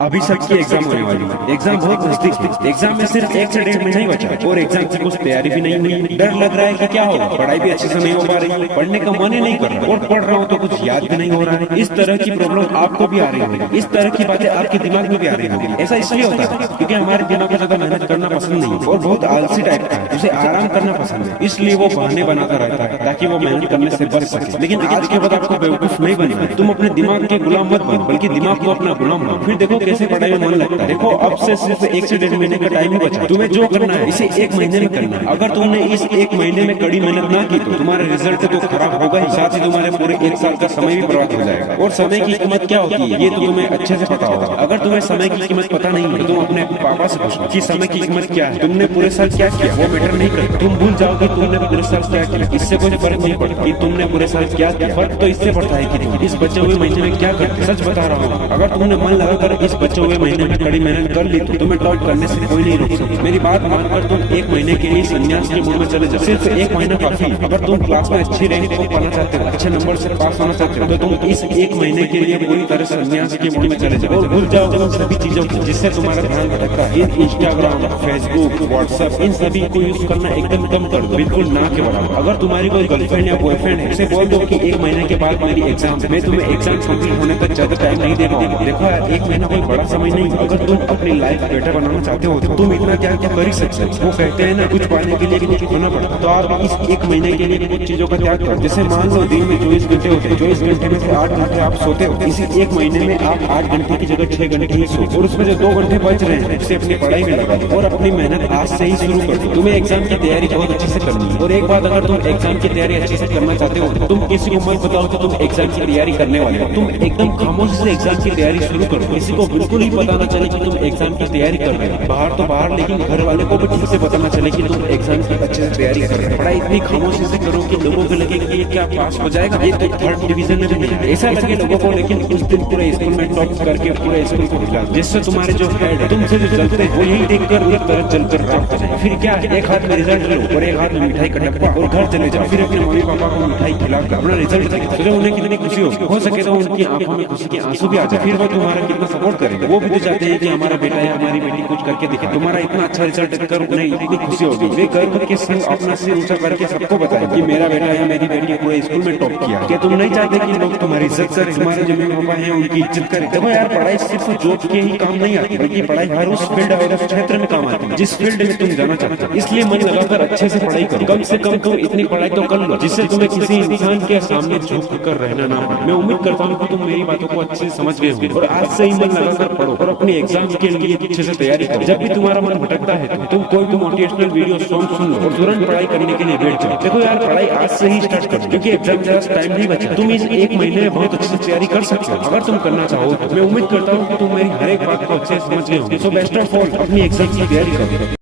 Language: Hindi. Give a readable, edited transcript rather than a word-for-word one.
अभी सबकी एग्जाम होने वाली है। एग्जाम बहुत नजदीक है। एग्जाम में सिर्फ 1 से 1.5 महीना ही बचा और एग्जाम की कुछ तैयारी भी नहीं हुई। डर लग रहा है कि क्या होगा, पढ़ाई भी अच्छे से नहीं हो पा रही है, पढ़ने का मन ही नहीं कर रहा और पढ़ रहा हूँ तो कुछ याद भी नहीं हो रहा है। इस तरह की प्रॉब्लम आपको भी आ रही होगी, इस तरह की बातें आपके दिमाग में भी आ रही होगी। ऐसा इसलिए होता है क्योंकि हमारे दिमाग को ज्यादा मेहनत करना पसंद नहीं और बहुत आलसी टाइप का है, उसे आराम करना पसंद है, इसलिए वो बहाने बनाता रहता है ताकि वो मेहनत करने से बच सके। लेकिन आज के बाद आपको बेवकूफ नहीं बनना है। तुम अपने दिमाग के गुलाम मत बनो, बल्कि दिमाग को अपना गुलाम बनो। फिर देखो कैसे पढ़ाई में मन लगता है। देखो अब से सिर्फ 1 से 1.5 महीने का टाइम ही बचा। तुम्हें जो करना है इसे 1 महीने में करना है। अगर तुमने इस 1 महीने में कड़ी मेहनत ना की तो तुम्हारा रिजल्ट तो खराब होगा ही, साथ ही तुम्हारे पूरे 1 साल का समय भी बर्बाद हो जाएगा। और समय की कीमत क्या होती है ये तो तुम्हें अच्छे से पता होगा। अगर तुम्हें समय की कीमत पता नहीं है तो तुम अपने पापा से पूछो कि समय की कीमत क्या है। तुमने पूरे साल क्या किया वो मैटर नहीं करता। तुम भूल जाओ कि तुमने पूरे साल क्या किया, इससे कोई फर्क नहीं पड़ता कि तुमने पूरे साल क्या किया। फर्क तो इससे पड़ता है कि तुम इस बचे हुए महीने में क्या करते। सच बता रहा हूँ, अगर तुमने मन लगाकर इस बचे हुए महीने में कड़ी मेहनत कर ली तो तुम्हें टॉप करने से कोई नहीं रोक सकता। मेरी बात मानकर तुम 1 महीने के लिए संन्यास के मूड में चले जाओ। सिर्फ 1 महीना काफी। अगर तुम क्लास में अच्छी रैंक को पाना चाहते हो, अच्छे नंबर से पास होना चाहते हो तो तुम इस 1 महीने के लिए पूरी तरह संन्यास के मूड में चले जाओ और भूल जाओ उन सभी चीजों को जिससे तुम्हारा ध्यान भटकता है। इंस्टाग्राम, फेसबुक, व्हाट्सएप, इन सभी को यूज करना एकदम कम कर दो, बिल्कुल ना के बराबर। अगर तुम्हारी कोई गर्लफ्रेंड या बॉयफ्रेंड है उसे बोल दो कि 1 महीने के बाद मेरी एग्जाम, मैं तुम्हें एग्जाम कंप्लीट होने तक ज्यादा टाइम नहीं दे पाऊंगा। देखो यार, 1 महीना कोई बड़ा समय नहीं। अगर तुम अपनी लाइफ बेटर बनाना चाहते हो तो तुम इतना क्या क्या कर ही सकते हो। वो कहते हैं ना, कुछ पाने के लिए भी कुछ खोना पड़ता है। तो आप इस 1 महीने के लिए कुछ चीजों का त्याग करो। जैसे मान लो दिन में 24 घंटे होते हैं, 24 घंटे में से 8 घंटे आप सोते हो। इसी 1 महीने में आप 8 घंटे की जगह 6 घंटे ही सो और उसमें जो 2 घंटे बच रहे हैं उसे अपनी पढ़ाई में लगा दो और अपनी मेहनत आज से ही शुरू कर दो। तुम्हें एग्जाम की तैयारी बहुत अच्छे से करनी है। और एक बात, अगर तुम एग्जाम की तैयारी अच्छे से करना चाहते हो तो तुम किसी को मत बताओ कि तुम एग्जाम की तैयारी करने वाले हो। तुम एकदम खामोशी से एग्जाम की तैयारी शुरू करो। किसी को बिल्कुल ही पता ना चले कि तुम एग्जाम की तैयारी कर रहे हो। बाहर तो बाहर, लेकिन घर वाले को भी ठीक से पता ना चले कि तुम एग्जाम की अच्छे से तैयारी कर रहे हो। पढ़ाई इतनी खामोशी से करो कि लोगों को लगे कि ये क्या पास हो जाएगा, ये तो 3rd डिवीजन में भी नहीं है। ऐसा लगे लोगों को, लेकिन उस दिन पूरे स्कूल में टॉप करके पूरे स्कूल को हिला, जिससे तुम्हारे जो हेड है तुमसे जो जलते हैं वो यही देखकर उस तरह जलकर राख हो जाए। फिर क्या, एक हाथ में रिजल्ट लो और एक हाथ में मिठाई का डब्बा और घर चले जाओ। फिर अपने मम्मी पापा को मिठाई खिलाकर अपना रिजल्ट देखो, तो उन्हें कितनी खुशी हो सके तो उनकी आंखों में खुशी के आंसू भी आ जाए। फिर वो तुम्हारा कितना सपोर्ट करेंगे। वो भी तो चाहते हैं कि हमारा बेटा या हमारी बेटी कुछ करके दिखे। तुम्हारा इतना अच्छा रिजल्ट देखकर उन्हें इतनी खुशी होगी, वे गर्व के संग अपना सिर ऊंचा करके सबको बताएं कि मेरा बेटा या मेरी बेटी पूरे स्कूल में टॉप किया। क्या तुम नहीं चाहते कि लोग तुम्हारी इज्जत करें, तुम्हारे जो मम्मी पापा हैं उनकी इज्जत करें? देखो यार, पढ़ाई सिर्फ जॉब के ही काम नहीं आती, बल्कि पढ़ाई हर उस फील्ड और उस क्षेत्र में काम आती है जिस फील्ड में तुम जाना चाहते हो। इसलिए मन लगाकर अच्छे से पढ़ाई करो। कम से कम तुम इतनी पढ़ाई तो कर लो जिससे तुम्हें किसी इंसान के सामने झुक कर रहना ना पड़े। मैं उम्मीद करता हूँ कि तुम मेरी बातों को अच्छे से समझ गए होंगे और आज से ही मन लगाकर पढ़ो और अपनी एग्जाम के लिए अच्छे से तैयारी करो। जब भी तुम्हारा मन भटकता है तो तुम कोई भी मोटिवेशनल वीडियो सॉन्ग सुन लो और तुरंत पढ़ाई करने के लिए बैठ जाओ। देखो यार, पढ़ाई आज से ही स्टार्ट करो क्योंकि एग्जाम जरा टाइम नहीं बचा। तुम इस 1 महीने में बहुत अच्छे से तैयारी कर सकते हो अगर तुम करना चाहो तो। मैं उम्मीद करता हूँ कि तुम मेरी हर एक बात को अच्छे से समझ गए होंगे। सो बेस्ट ऑफ ऑल, अपनी एग्जाम की तैयारी करो।